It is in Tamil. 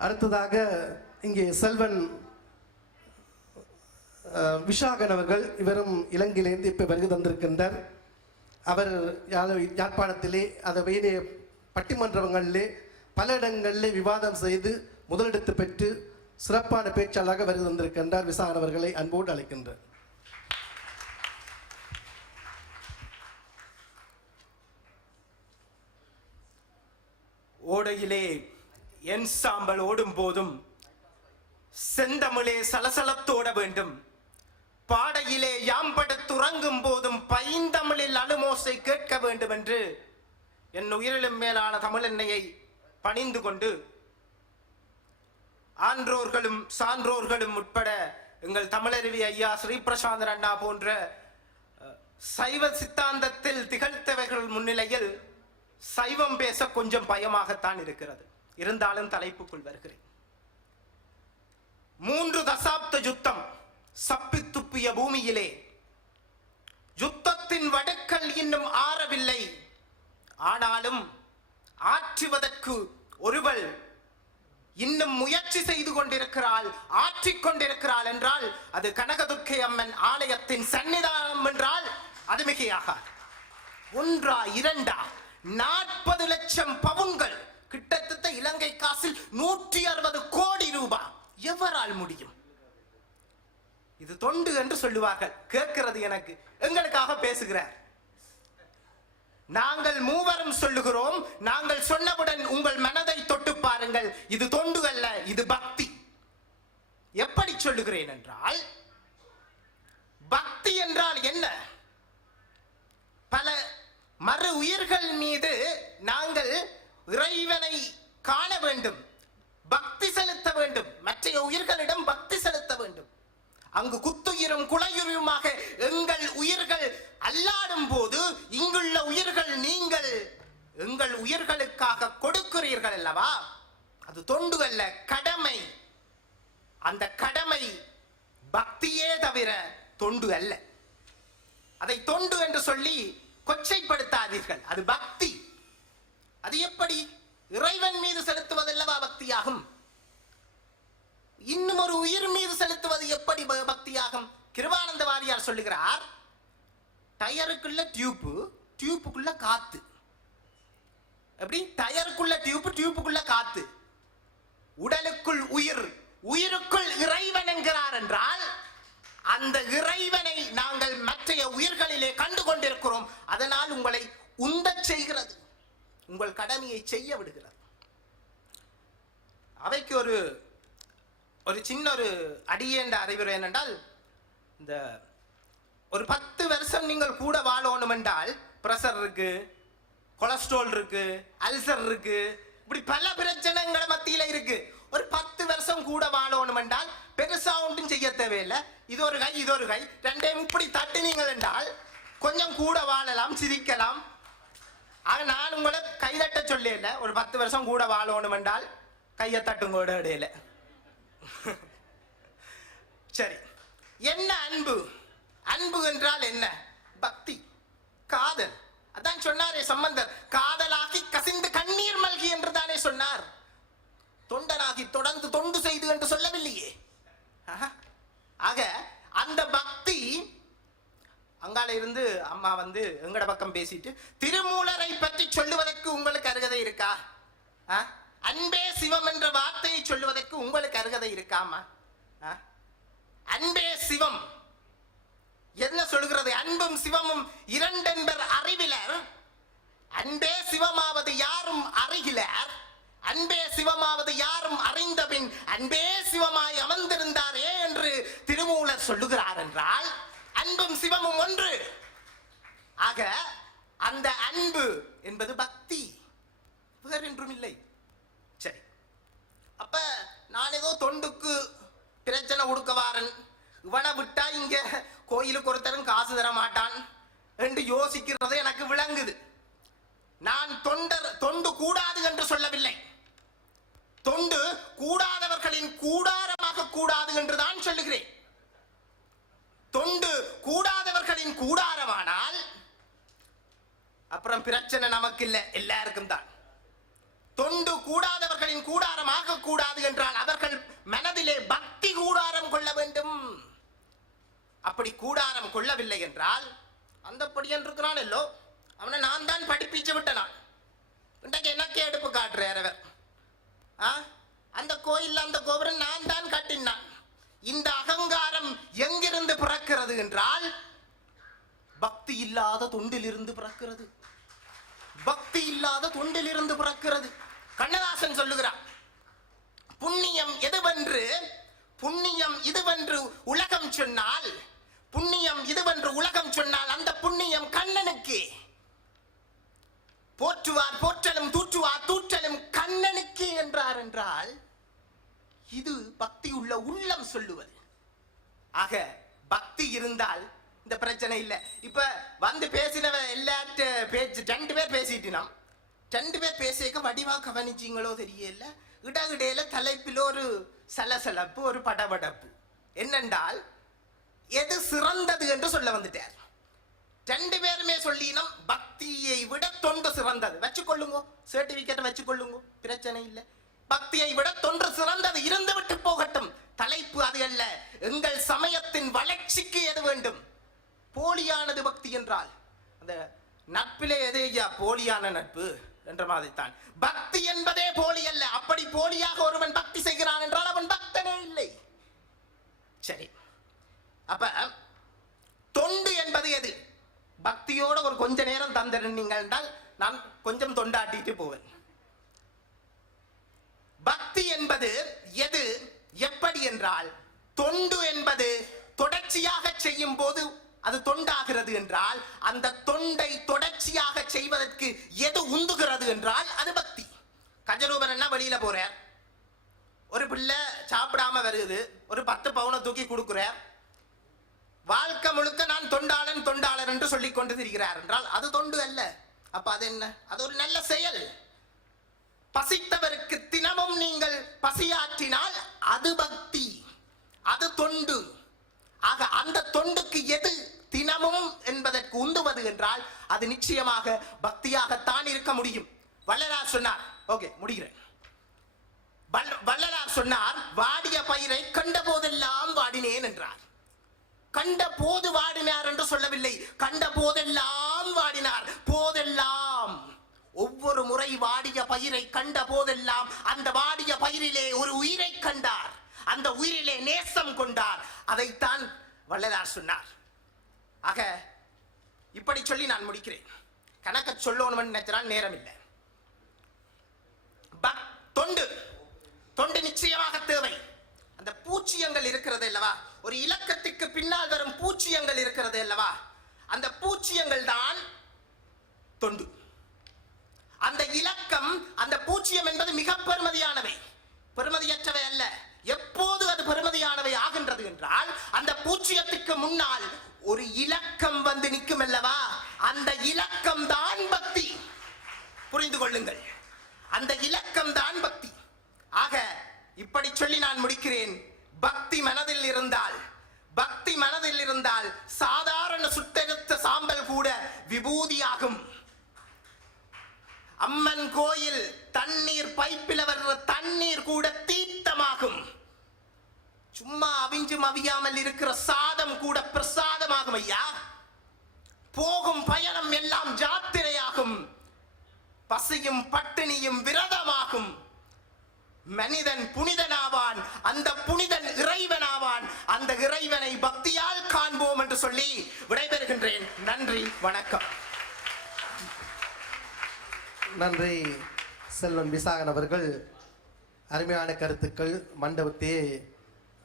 அடுத்ததாக இங்கே செல்வன் விஷாகன் அவர்கள் இவரும் இலங்கையிலேருந்து இப்போ வருகை தந்திருக்கின்றார். அவர் யாழ்ப்பாணத்திலே அதை வேண்டிய பட்டிமன்றங்களிலே பல இடங்களிலே விவாதம் செய்து முதலிடத்து பெற்று சிறப்பான பேச்சாளராக வருகை தந்திருக்கின்றார் விசாகன் அவர்களை அன்போடு அழைக்கின்றார் ஓடையிலே என் சாம்பல் ஓடும் போதும் செந்தமிழே சலசலத்தோட வேண்டும். பாடையிலே யாம்படுத்துறங்கும் போதும் பைந்தமிழில் அலுமோசை கேட்க வேண்டும் என்று என் உயிரிலும் மேலான தமிழெண்ணையை பணிந்து கொண்டு ஆன்றோர்களும் சான்றோர்களும் உட்பட எங்கள் தமிழருவி ஐயா ஸ்ரீபிரசாந்தர் அண்ணா போன்ற சைவ சித்தாந்தத்தில் திகழ்த்தவைகள் முன்னிலையில் சைவம் பேச கொஞ்சம் பயமாகத்தான் இருக்கிறது. இருந்தாலும் தலைப்புக்குள் வருகிறேன். மூன்று தசாப்த யுத்தம் சப்பி துப்பிய பூமியிலே. யுத்தத்தின் வடுக்கள் இன்னும் ஆறவில்லை. ஆனாலும் ஆற்றுவதற்கு ஒருவள் இன்னும் முயற்சி செய்து கொண்டிருக்கிறாள் ஆற்றிக் கொண்டிருக்கிறாள் என்றால் அது கனகதுர்க்கை அம்மன் ஆலயத்தின் சன்னிதானம் என்றால் அது மிகையாக ஒன்றா இரண்டா? நாற்பது லட்சம் பவுன் கிட்டத்தட்ட இலங்கை காசில் நூற்றி அறுபது கோடி ரூபாய் எவரால் முடியும் இது தொண்டு என்று சொல்லுவார்கள் கேட்கிறது எனக்கு எங்களுக்காக பேசுகிறார். நாங்கள் மூவரும் சொல்லுகிறோம் நாங்கள் சொன்னவுடன் உங்கள் மனதை தொட்டு பாருங்கள் இது தொண்டு அல்ல இது பக்தி. எப்படி சொல்லுகிறேன் என்றால் பக்தி என்றால் என்ன? பல மறு உயிர்கள் மீது நாங்கள் இறைவனை காண வேண்டும் பக்தி செலுத்த வேண்டும். மற்ற உயிர்களிடம் பக்தி அங்கு குத்துயிரும் குலையுயிருமாக எங்கள் உயிர்கள் அல்லாடும் போது இங்குள்ள உயிர்கள் நீங்கள் எங்கள் உயிர்களுக்காக கொடுக்கிறீர்கள் அல்லவா? அது தொண்டு அல்ல கடமை. அந்த கடமை பக்தியே தவிர தொண்டு அல்ல. அதை தொண்டு என்று சொல்லி கொச்சைப்படுத்தாதீர்கள். அது பக்தி. அது எப்படி இறைவன் மீது செலுத்துவதல்லவா பக்தியாகும்? இன்னும் ஒரு உயிர் மீது செலுத்துவது எப்படி பக்தியாகும்? கிருபானந்த வாரியார் சொல்லுகிறார் டயருக்குள்ள டியூப்பு டியூப்புக்குள்ள காத்து. எப்படி? டயருக்குள்ள டியூப் டியூப்புக்குள்ள காத்து. உடலுக்குள் உயிர் உயிருக்குள் இறைவன் என்கிறார் என்றால் அந்த இறைவனை நாங்கள் மற்றைய உயிர்களிலே கண்டு கொண்டிருக்கிறோம். அதனால் உங்களை உந்தச் செய்கிறது. உங்கள் கடமையை செய்ய விடுகிறது. அவைக்கு ஒரு ஒரு சின்ன ஒரு அடியேண்ட அறிவுரை என்னென்றால் இந்த ஒரு பத்து வருஷம் நீங்கள் கூட வாழணும் என்றால் ப்ரெஷர் இருக்கு கொலஸ்ட்ரால் இருக்கு அல்சர் இருக்கு இப்படி பல பிரச்சனைகள் மத்தியில் இருக்கு. ஒரு பத்து வருஷம் கூட வாழணும் என்றால் பெருசா ஒன்றும் செய்ய தேவையில்லை. இது ஒரு கை இது ஒரு கை. ரெண்டையும் இப்படி தட்டினீங்கள் என்றால் கொஞ்சம் கூட வாழலாம் சிரிக்கலாம். ஆக நான் உங்களை கைதட்ட சொல்லல ஒரு பத்து வருஷம் கூட வாழணும் என்றால் கையை தட்டுங்கோட இடையில. சரி. என்ன அன்பு? அன்பு என்றால் என்ன? பக்தி காதல். அதான் சொன்னாரே சம்பந்தர். காதலாகி கசிந்து கண்ணீர் மல்கி என்று தானே சொன்னார். தொண்டனாகி தொடர்ந்து தொண்டு செய்து என்று சொல்லவில்லையே. ஆக அந்த பக்தி அங்கால இருந்து அம்மா வந்து எங்கட பக்கம் பேசிட்டு திருமூலரை பற்றி சொல்லுவதற்கு உங்களுக்கு அருகதை இருக்கா? ஆ? அன்பே சிவம் என்ற வார்த்தையை சொல்லுவதற்கு உங்களுக்கு அருகதை இருக்காமா? ஆ? அன்பே சிவம். என்ன சொல்கிறது? அன்பும் சிவமும் இரண்டென்பர் அறிவிலர். அன்பே சிவமாவது யாரும் அறிகிலர். அன்பே சிவமாவது யாரும் அறிந்தபின் அன்பே சிவமாய் அமர்ந்திருந்தாரே என்று திருமூலர் சொல்லுகிறார் என்றால் அன்பும் சிவமும் ஒன்று. ஆக அந்த அன்பு என்பது பக்தி. வேறென்றும் இல்லை நான் ஏதோ தொண்டுக்கு பிரச்சனை கொடுக்க வாரன். இவனை விட்டா இங்க கோயிலுக்கு ஒருத்தரும் காசு தர மாட்டான் என்று யோசிக்கிறது எனக்கு விளங்குது. நான் தொண்டர் தொண்டு கூடாது என்று சொல்லவில்லை. தொண்டு கூடாதவர்களின் கூடாரமாக கூடாது என்று தான் சொல்லுகிறேன். தொண்டு கூடாதவர்களின் கூடாரமானால் அப்புறம் பிரச்சனை நமக்கு இல்லை எல்லாருக்கும் தான். தொண்டு கூடாதவர்களின் கூடாரம் ஆகக்கூடாது என்றால் அவர்கள் மனதிலே பக்தி கூடாரம் கொள்ள வேண்டும். அப்படி கூடாரம் கொள்ளவில்லை என்றால் அந்த படியன் இருக்கிறான் இல்லோ அவனை நான் தான் படிப்பிச்சு விட்டனான். இன்றைக்கு எனக்கு எடுப்பு காட்டுறேன் அவர் ஆ? அந்த கோயில் அந்த கோபுரம் நான் தான் கட்டினான். இந்த அகங்காரம் எங்கிருந்து பிறக்கிறது என்றால் பக்தி இல்லாத தொண்டிலிருந்து பிறக்கிறது. பக்தி இல்லாத தொண்டிலிருந்து பிறக்கிறது. கண்ணதாசன் சொல்லுகிறான் புண்ணியம் எதுவென்று புண்ணியம் இதுவென்று உலகம் சொன்னால் புண்ணியம் இதுவென்று உலகம் சொன்னால் அந்த புண்ணியம் கண்ணனுக்கே. போற்றுவார் போற்றலும் தூற்றுவார் தூற்றலும் கண்ணனுக்கே என்றார் என்றால் இது பக்தி உள்ள உள்ளம் சொல்லுவது. ஆக பக்தி இருந்தால் இந்த பிரச்சனை இல்லை. இப்ப வந்து பேசினவ எல்லாத்த பேச்சு ரெண்டு பேர் பேசிட்டினோம். ரெண்டு பேர் பேசிக்க வடிவா கவனிச்சீங்களோ தெரியல. இடகிடையில தலைப்பில் ஒரு சலசலப்பு ஒரு படபடப்பு. என்னென்றால் எது சிறந்தது என்று சொல்ல வந்துட்டார். ரெண்டு பேருமே சொல்லினோம் பக்தியை விட தொண்டு சிறந்தது. வச்சுக்கொள்ளுங்க சர்டிபிகேட்டை வச்சுக்கொள்ளுங்க பிரச்சனை இல்லை. பக்தியை விட தொன்று சிறந்தது இருந்து விட்டு போகட்டும். தலைப்பு அது அல்ல. எங்கள் சமயத்தின் வளர்ச்சிக்கு எது வேண்டும்? போலியானது பக்தி என்றால் அந்த நட்பிலே எது ஐயா? போலியான நட்பு. என்ற மாதிரி தான் பக்தி என்பதே போலி அல்ல. அப்படி போலியாக ஒருவன் பக்தி செய்கிறான் என்றால் அவன் பக்தனே இல்லை. சரி. அப்ப தொண்டு என்பது எது? பக்தியோட ஒரு கொஞ்ச நேரம் தந்திருந்தீங்க என்றால் நான் கொஞ்சம் தொண்டாட்டிட்டு போவேன். பக்தி என்பது எது? எப்படி என்றால் தொண்டு என்பது தொடர்ச்சியாக செய்யும் போது அது தொண்டாகிறது என்றால் அந்த தொண்டை தொடர்ச்சியாக செய்வதற்கு எது உந்துகிறது என்றால் அது பக்தி கஜரூபன் என்ன வெளியில போறார்? ஒரு பிள்ளை சாப்பிடாம வருது ஒரு பத்து பவுனை தூக்கி கொடுக்குறார். வாழ்க்கை முழுக்க நான் தொண்டாளன் தொண்டாளன் என்று சொல்லிக் கொண்டு திரிகிறார் என்றால் அது தொண்டு அல்ல. அப்ப அது என்ன? அது ஒரு நல்ல செயல். பசித்தவருக்கு தினமும் நீங்கள் பசியாற்றினால் அது பக்தி அது தொண்டு. ஆக அந்த தொண்டுக்கு எது தினமும் என்பதற்கு உந்துவது என்றால் அது நிச்சயமாக பக்தியாகத்தான் இருக்க முடியும். வள்ளலார் சொன்னார். ஓகே முடிகிறேன். வல்ல- வள்ளலார் சொன்னார் வாடிய பயிரை கண்ட போதெல்லாம் வாடினேன் என்றார். கண்ட போது வாடினார் என்று சொல்லவில்லை. கண்ட போதெல்லாம் வாடினார். போதெல்லாம். ஒவ்வொரு முறை வாடிய பயிரை கண்ட போதெல்லாம் அந்த வாடிய பயிரிலே ஒரு உயிரை கண்டார். அந்த உயிரிலே நேசம் கொண்டார். அதைத்தான் வள்ளலார் சொன்னார். ஆக இப்படி சொல்லி நான் முடிக்கிறேன். கணக்க சொல்லணும்னு நினைச்சால் நேரம் இல்லை தொண்டு. தொண்டு நிச்சயமாக தேவை. அந்த பூச்சியங்கள் இருக்கிறது அல்லவா? ஒரு இலக்கத்துக்கு பின்னால் வரும் பூச்சியங்கள் இருக்கிறது அல்லவா? அந்த பூச்சியங்கள் தான் தொண்டு அந்த இலக்கம் அந்த பூச்சியம் என்பது மிக பெருமதியானவை பெருமதியற்றவை அல்ல எப்போது அது பெருமதியானவை ஆகின்றது என்றால் அந்த பூச்சியத்துக்கு முன்னால் ஒரு இலக்கம் வந்து நிற்கும் அல்லவா? அந்த இலக்கம் தான் பக்தி. புரிந்து கொள்ளுங்கள். அந்த இலக்கம் தான் பக்தி. ஆக இப்படி சொல்லி நான் முடிக்கிறேன். பக்தி மனதில் இருந்தால் பக்தி மனதில் இருந்தால் சாதாரண சுட்டெடுத்த சாம்பல் கூட விபூதியாகும். அம்மன் கோயில் தண்ணீர் பைப்பில் வர்ற தண்ணீர் கூட தீர்த்தமாகும். சும்மா அவிஞ்சும் அவியாமல் இருக்கிற சாதம் கூட பிரசாத பிரசாதமாகும் ஐயா போகும் பயணம் எல்லாம் ஜாத்திரையாகும். பசியும் பட்டினியும் விரதமாகும். மனிதன் புனிதனாவான் அந்த புனிதன் இறைவனாவான். அந்த இறைவனை பக்தியால் காண்போம் என்று சொல்லி விடைபெறுகின்றேன். நன்றி வணக்கம். நன்றி செல்வன் விசாகன் அவர்கள். அருமையான கருத்துக்கள் மண்டபத்தையே